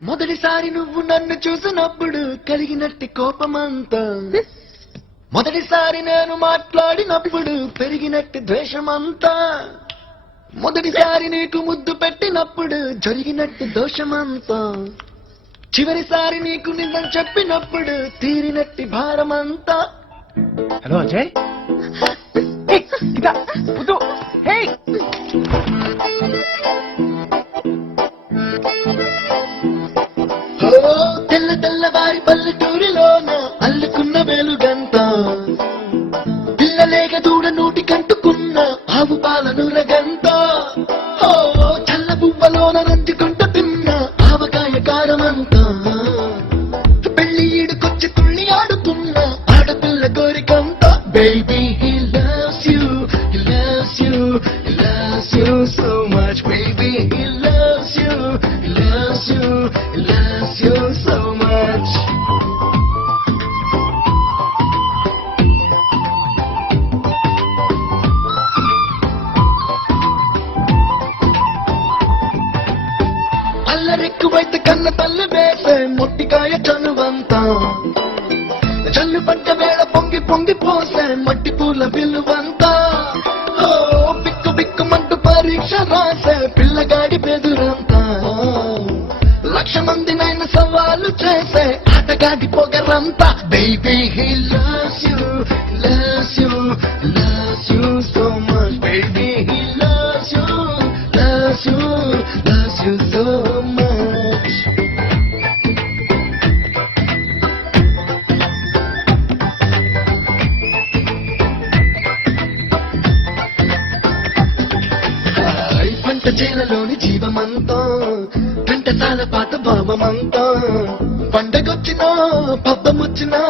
మొదటిసారి నువ్వు నన్ను చూసినప్పుడు కలిగినట్టి కోపమంతా మొదటిసారి నేను మాట్లాడినప్పుడు పెరిగినట్టి ద్వేషమంతా మొదటిసారి నీకు ముద్దు పెట్టినప్పుడు జరిగినట్టు దోషమంతా చివరిసారి నీకు నిజం చెప్పినప్పుడు తీరినట్టి భారమంతా. హలో అజయ్, తెల్ల తెల్లవారి పల్లెటూరిలోన అల్లుకున్న వెలుగంత పిల్లలేక దూడ నోటి కంటుకున్న ఆవు పాలను రగంత చల్ల బువ్వలోన నంచుకుంటూ తిన్న ఆవకాయ కారమంతా పెళ్లి ఈడుకొచ్చి తుళ్ళి ఆడుతున్న ఆడపిల్ల కోరికంతా. Baby he loves you, he loves you, he loves you so much. Baby he loves you, he loves you, he loves you so much. అల్లరెక్కువైతే కన్న తల్లి వేసే మొట్టికాయ చనువంతా చల్లు పడ్డ వేళ పొంగి పొంగి పోసే మట్టి పూల విలువంతా బిక్కు బిక్కుమంటూ పరీక్ష రాసే పిల్లగాడి బెదురంతా లక్ష మందినైనా సవాలు చేసే ఆటగాడి పొగరంతా. Baby he loves you, loves you, loves you so much. Baby he loves you, loves you, loves you so much. పంట చేలలోని జీవమంతా పంటసాల పాత భావమంతా పండగొచ్చినా పబ్బమొచ్చినా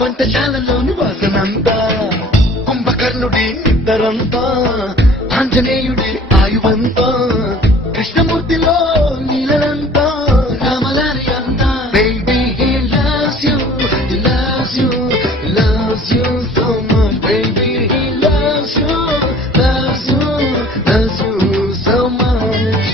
పంటశాలలోని వాసనంతా కుంభకర్ణుడి నిద్దరంతా ఆంజనేయుడి ఆయువంతా కృష్ణమూర్తిలో నీలనంతా రామలారి అంతా. Baby he loves you, he loves you, he loves you so much. Baby he loves you, loves you, loves you so much.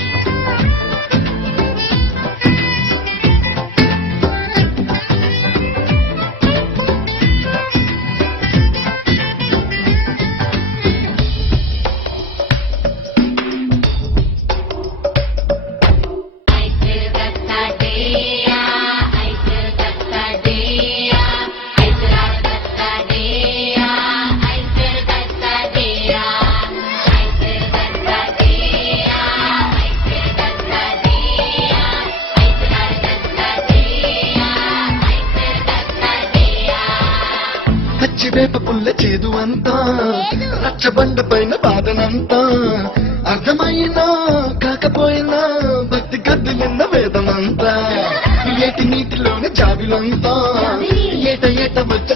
పచ్చివేప పుల్ల చేదు అంతా రచ్చబండ పైన బాధనంతా అర్థమైనా కాకపోయినా భక్తి గద్దు నిన్న వేదమంతా ఏటి నీటిలోని జాబిలంతా ఏట ఏట వచ్చ